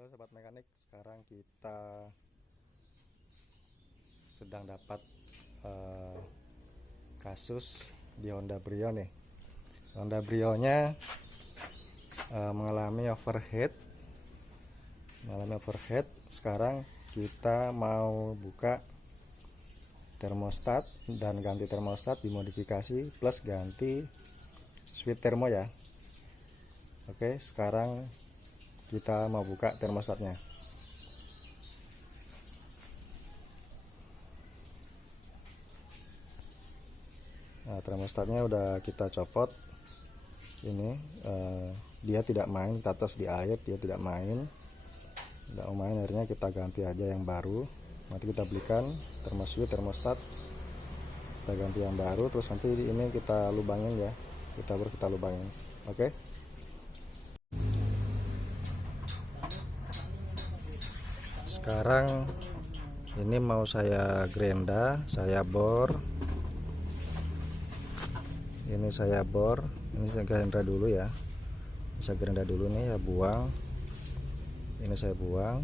Halo sobat mekanik, sekarang kita sedang dapat kasus di Honda Brio nih. Honda Brio nya mengalami overheat. Sekarang kita mau buka termostat dan ganti termostat, dimodifikasi plus ganti switch termo ya. Oke, sekarang kita mau buka termostatnya. Nah, termostatnya udah kita copot. Ini dia tidak main, kita tes di air, dia tidak main. Tidak mau main, akhirnya kita ganti aja yang baru. Nanti kita belikan termostat, kita ganti yang baru. Terus nanti ini kita lubangin ya, kita lubangin. Oke. Sekarang ini mau saya gerenda, saya bor. Ini saya bor, ini saya gerenda dulu ya. Saya gerenda dulu nih ya, buang. Ini saya buang.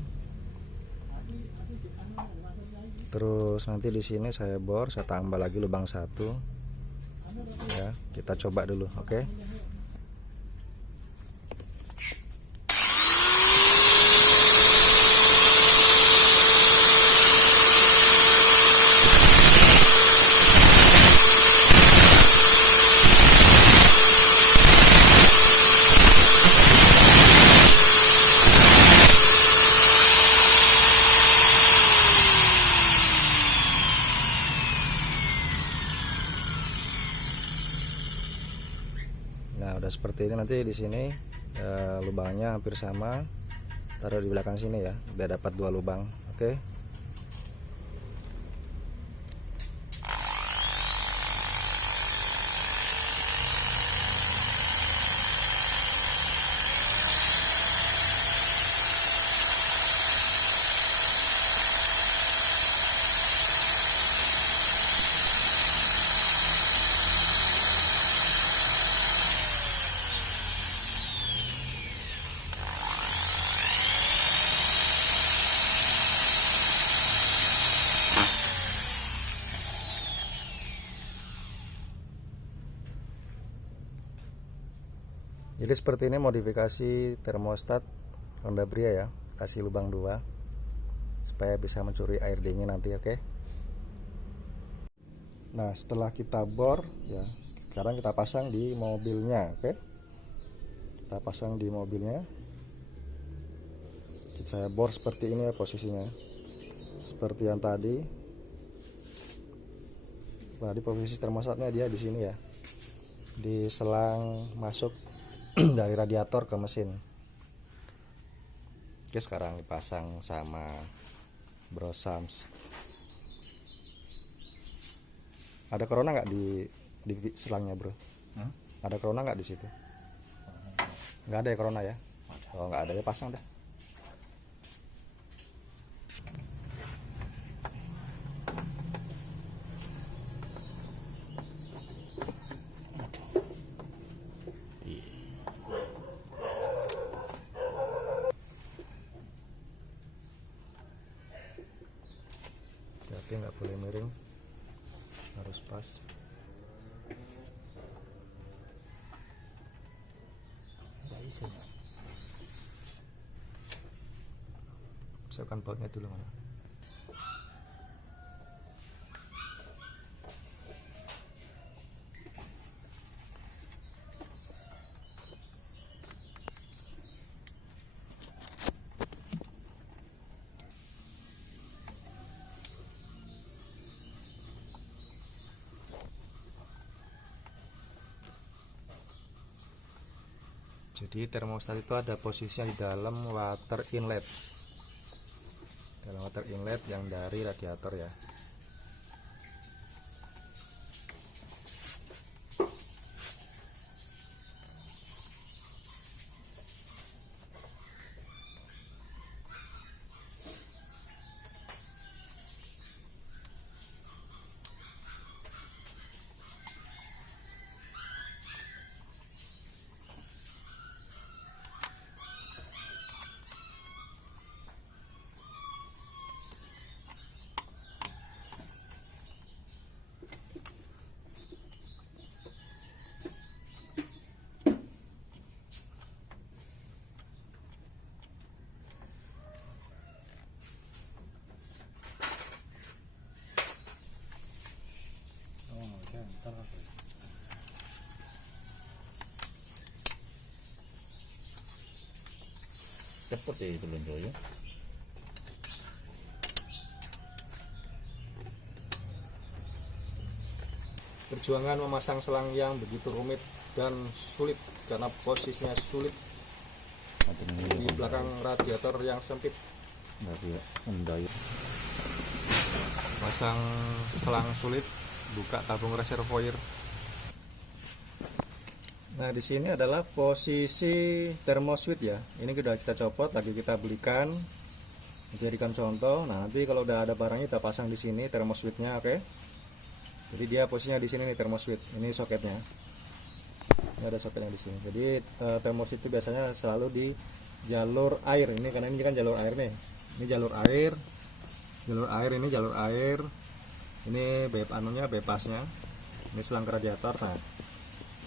Terus nanti di sini saya bor, saya tambah lagi lubang satu. Ya, kita coba dulu, oke? Nah, udah seperti ini. Nanti di sini lubangnya hampir sama, taruh di belakang sini ya, biar dapat dua lubang. Oke. Jadi seperti ini modifikasi termostat Honda Brio ya, kasih lubang 2 supaya bisa mencuri air dingin nanti, oke. Nah, setelah kita bor ya, sekarang kita pasang di mobilnya, oke. Kita pasang di mobilnya. Saya bor seperti ini ya posisinya, seperti yang tadi. Nah, di posisi termostatnya dia di sini ya, di selang masuk dari radiator ke mesin. Oke, sekarang dipasang sama Bro Sams. Ada corona nggak di selangnya, Bro? Ada corona nggak di situ? Nggak ada ya corona ya? Oh, nggak ada ya, pasang dah. Hati-hati, nggak boleh miring, harus pas. Siapkan bautnya dulu mana. Jadi termostat itu ada posisinya di dalam water inlet. Dalam water inlet yang dari radiator ya. Cepet ya itu Londo ya. Perjuangan memasang selang yang begitu rumit dan sulit karena posisinya sulit di belakang radiator yang sempit. Pasang selang sulit, buka tabung reservoir. Nah, di sini adalah posisi thermoswitch ya. Ini sudah kita copot, lagi kita belikan. Jadikan contoh. Nah, nanti kalau udah ada barangnya kita pasang di sini thermoswitchnya, oke. Jadi dia posisinya di sini nih thermoswitch. Ini soketnya. Ini ada soketnya di sini. Jadi thermoswitch itu biasanya selalu di jalur air. Ini karena ini kan jalur air nih. Ini jalur air. Jalur air ini jalur air. Ini bypassnya. Ini selang radiator. Nah,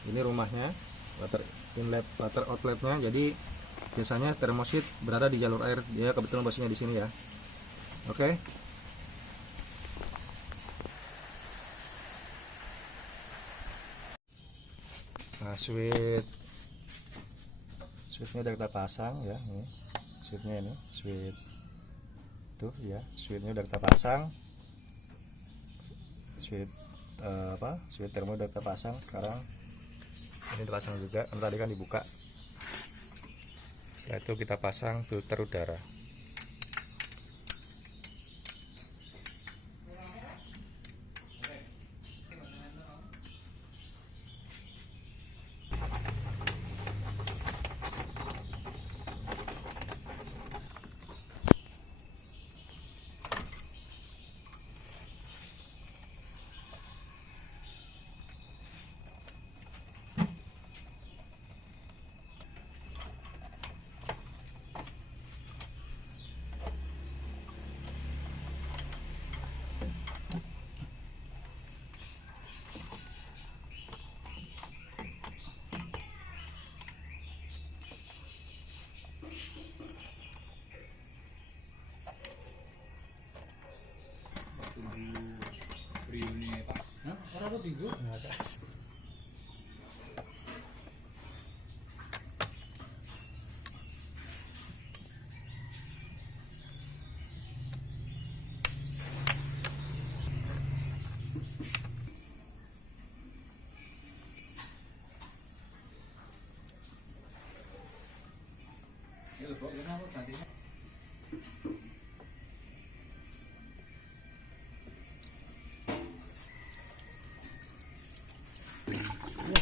ini rumahnya, water inlet, water outletnya. Jadi biasanya thermoswitch berada di jalur air. Dia kebetulan posisinya di sini ya. Oke. Nah, switchnya udah kita pasang ya. Ini switchnya, ini switch tuh ya, switchnya udah kita pasang. Switch termo udah kita pasang. Sekarang ini dipasang juga, tadi kan dibuka. Setelah itu kita pasang filter udara.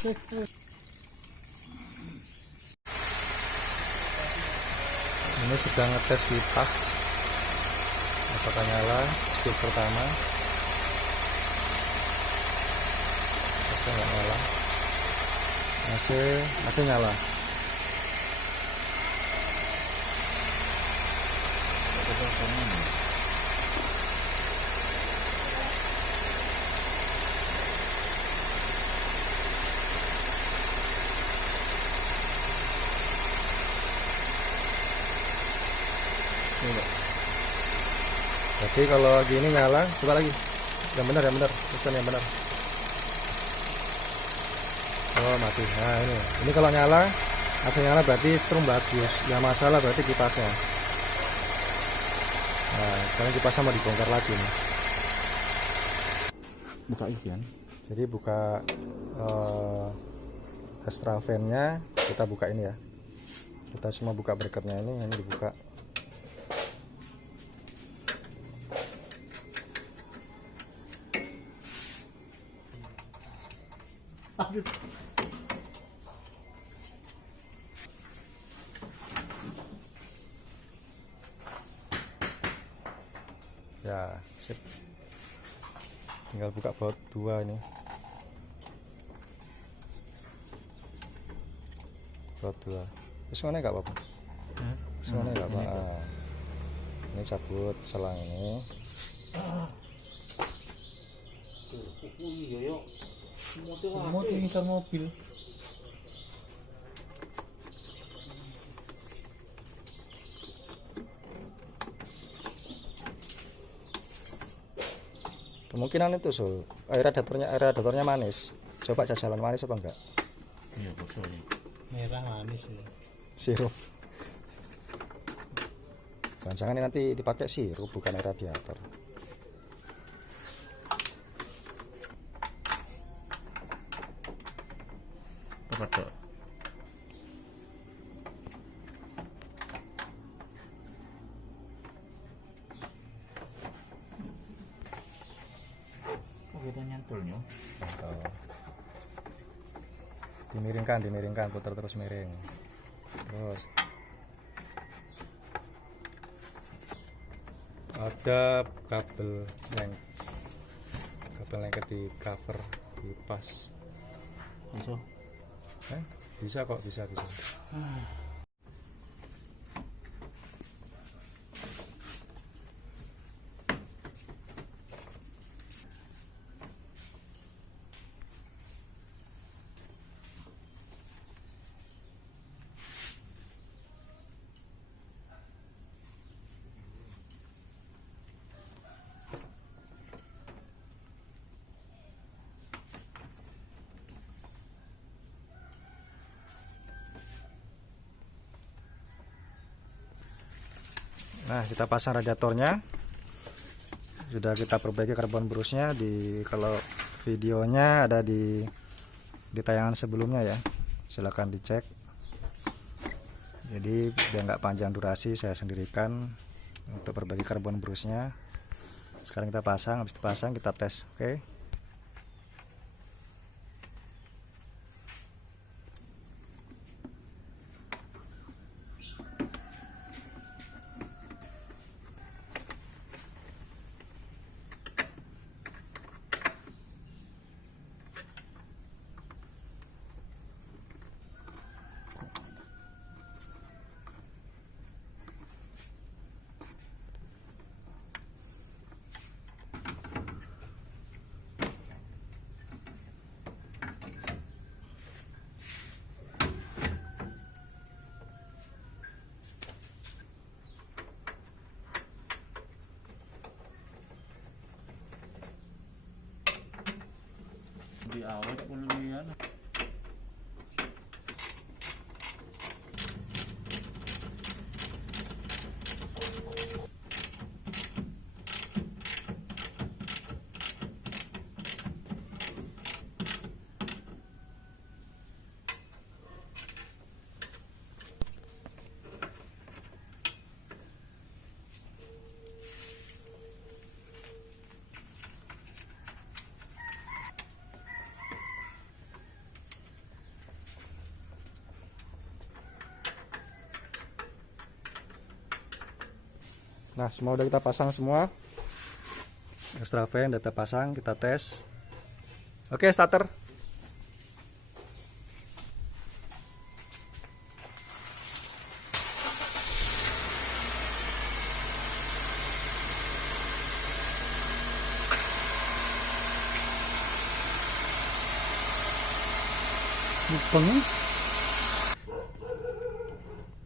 Ini sedang ngetes kipas apakah nyala. Speed pertama oke, nggak nyala. Masih nyala. Jadi kalau gini nyala, coba lagi. Yang benar, bukan yang benar. Oh, mati. Nah, ini kalau nyala, asal nyala berarti strum bagus. Yang masalah berarti kipasnya. Nah, sekarang kipasnya mau dibongkar lagi nih. Buka isian. Jadi buka extra fan-nya, kita buka ini ya. Kita cuma buka bracketnya ini dibuka. Ya, sip. Tinggal buka baut 2 ini. Baut 2. Semuanya enggak apa-apa. Semuanya enggak apa-apa. Ini cabut selang ini. Semua tulisan mobil. Kemungkinan itu aeratornya manis. Coba jalan manis apa enggak? Iya, betul. Merah manis ya. Sirup. Jangan-jangan ini nanti dipakai sirup bukan air radiator. Apa tuh? Oh, kita nyantulnya. Dimiringkan, putar terus miring. Terus ada kabel lengket di cover kipas. Bisa. Bisa kok, bisa. Nah, kita pasang radiatornya. Sudah kita perbaiki karbon brusnya. Kalau videonya ada di tayangan sebelumnya ya, silahkan dicek. Jadi biar nggak panjang durasi, saya sendirikan untuk perbaiki karbon brusnya. Sekarang kita pasang, habis dipasang kita tes, oke? Di awal pun lumayan. Nah, semua udah kita pasang semua. Extra fan udah kita pasang, kita tes. Oke, starter.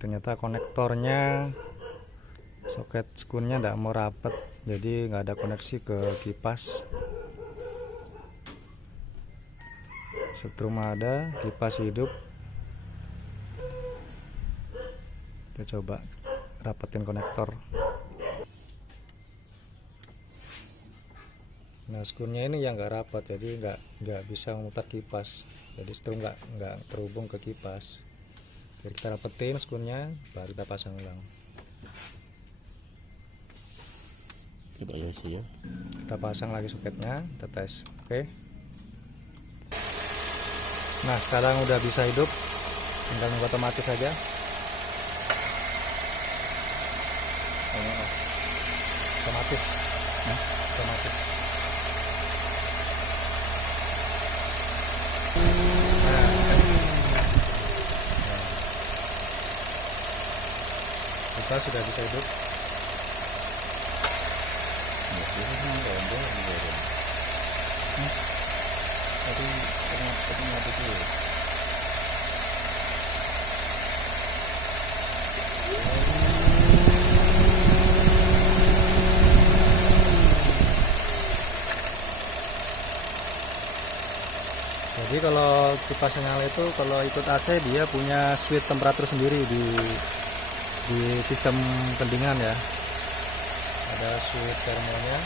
Ternyata konektornya, soket skunnya tidak mau rapat, jadi nggak ada koneksi ke kipas. Setrum ada, kipas hidup. Kita coba rapetin konektor. Nah, skunnya ini yang nggak rapat, jadi nggak bisa memutar kipas. Jadi setrum nggak terhubung ke kipas. Jadi kita rapetin skunnya, baru kita pasang ulang. Coba ya sih ya. Kita pasang lagi soketnya, kita tes. Oke. Nah, sekarang udah bisa hidup. Tinggal nunggu otomatis saja. Otomatis. Otomatis. Kita sudah bisa hidup. Tadi ternyata itu. Jadi kalau kipas nyala itu, kalau ikut AC dia punya switch temperatur sendiri di di sistem pendinginan ya. Ada switch termonya.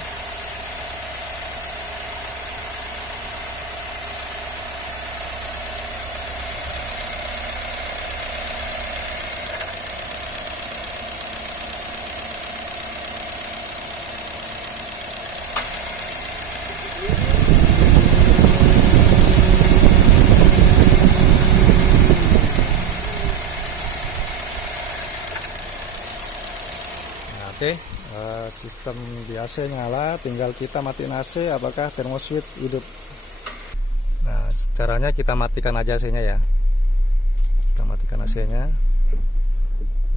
Oke, sistem di AC nyala, tinggal kita matiin AC apakah thermoswitch hidup. Nah, caranya kita matikan aja AC-nya ya. Kita matikan AC-nya.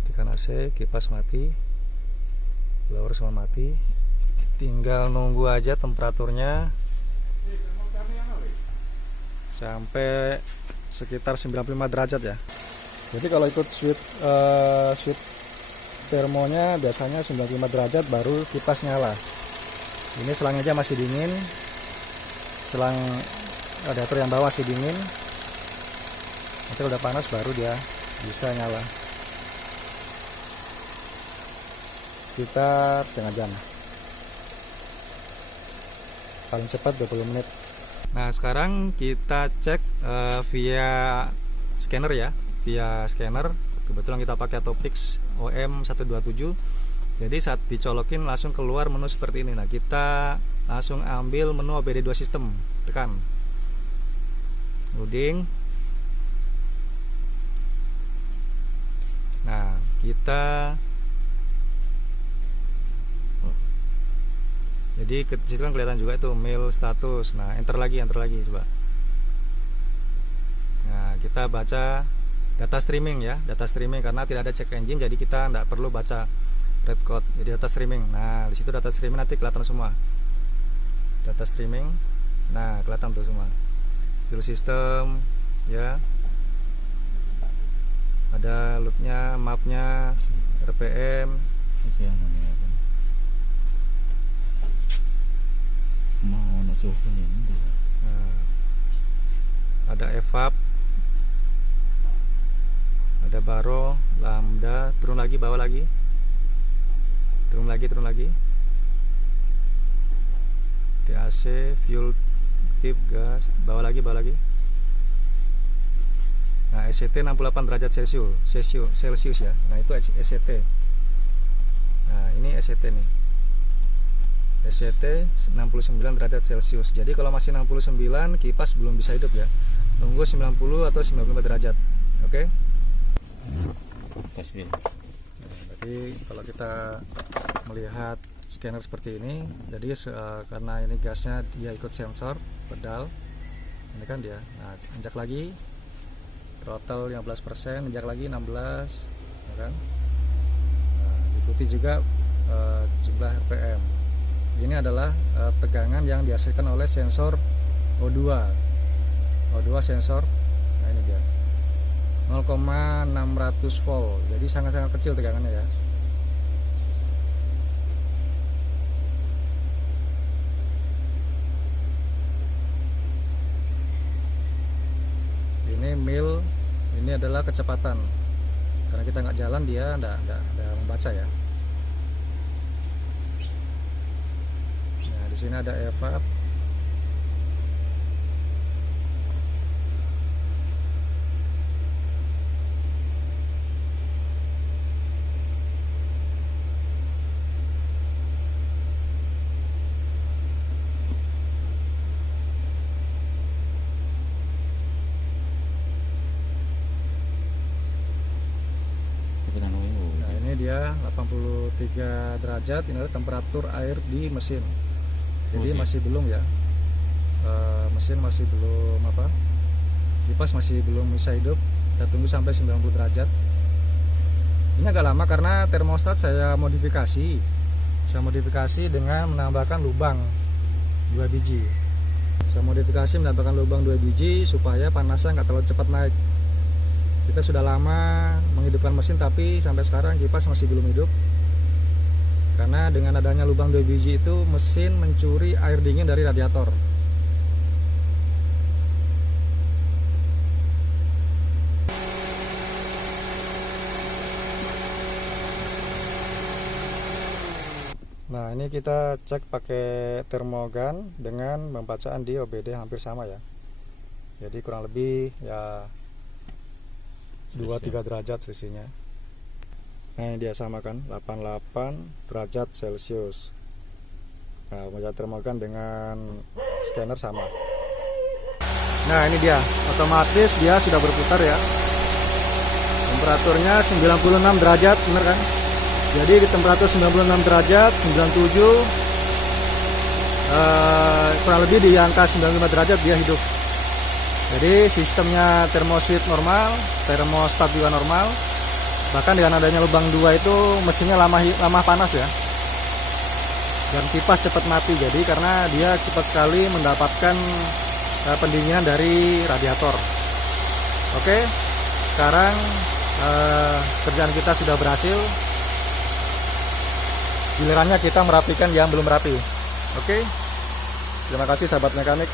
Matikan AC, kipas mati. Blower semua mati. Tinggal nunggu aja temperaturnya sampai sekitar 95 derajat ya. Jadi kalau ikut switch termonya biasanya 95 derajat baru kipas nyala. Ini selangnya aja masih dingin. Selang radiator yang bawah masih dingin. Nanti udah panas baru dia bisa nyala. Sekitar setengah jam. Paling cepat 20 menit. Nah, sekarang kita cek via scanner ya. Via scanner. Kebetulan kita pakai Topix OM127. Jadi saat dicolokin langsung keluar menu seperti ini. Nah, kita langsung ambil menu OBD2 sistem, tekan loading. Nah, kita jadi situ kan kelihatan juga itu mail status. Nah, enter lagi coba. Nah, kita baca data streaming ya, data streaming karena tidak ada check engine, jadi kita tidak perlu baca red code. Jadi data streaming. Nah, di situ data streaming nanti kelihatan semua. Data streaming. Nah, kelihatan tuh semua. Fuel system ya. Ada loopnya, mapnya, RPM. Oke, mau nak suruh ini. Nah, ada evap. Ada baro, lambda, turun lagi, bawah lagi. Turun lagi. TAC, fuel tip, gas, bawah lagi. Nah, SCT 68 derajat Celcius ya. Nah, itu SCT. Nah, ini SCT nih. SCT 69 derajat Celcius. Jadi kalau masih 69, kipas belum bisa hidup ya. Nunggu 90 atau 95 derajat. Oke? Kasih. Nah, berarti kalau kita melihat scanner seperti ini, jadi karena ini gasnya dia ikut sensor pedal, ini kan dia. Nah, injak lagi, throttle 15%, injak lagi 16, ya kan? Nah, ikuti juga jumlah RPM. Ini adalah tegangan yang dihasilkan oleh sensor O2 sensor. Nah, ini dia 0,600 volt, jadi sangat-sangat kecil tegangannya ya. Ini mil, ini adalah kecepatan. Karena kita nggak jalan, dia nggak membaca ya. Nah, di sini ada evap. Nah, ini dia 83 derajat. Ini adalah temperatur air di mesin. Jadi masih belum ya. Mesin masih belum kipas masih belum bisa hidup. Kita tunggu sampai 90 derajat. Ini agak lama karena termostat saya modifikasi. Saya modifikasi dengan menambahkan lubang 2 biji. Saya modifikasi menambahkan lubang 2 biji supaya panasnya nggak terlalu cepat naik. Kita sudah lama menghidupkan mesin tapi sampai sekarang kipas masih belum hidup. Karena dengan adanya lubang 2 biji itu mesin mencuri air dingin dari radiator. Nah, ini kita cek pakai termogan dengan pembacaan di OBD hampir sama ya. Jadi kurang lebih ya 2-3 derajat sisinya. Nah, ini dia samakan 88 derajat Celcius. Nah, pembacaan termogan dengan scanner sama. Nah, ini dia, otomatis dia sudah berputar ya. Temperaturnya 96 derajat, bener kan? Jadi di temperatur 96 derajat, 97 kurang lebih di angka 95 derajat dia hidup. Jadi sistemnya termoswitch normal, termostat juga normal. Bahkan dengan adanya lubang 2 itu mesinnya lama panas ya. Dan kipas cepat mati, jadi karena dia cepat sekali mendapatkan pendinginan dari radiator. Oke, sekarang kerjaan kita sudah berhasil. Gilirannya kita merapikan yang belum rapi. Oke. Terima kasih sahabat mekanik.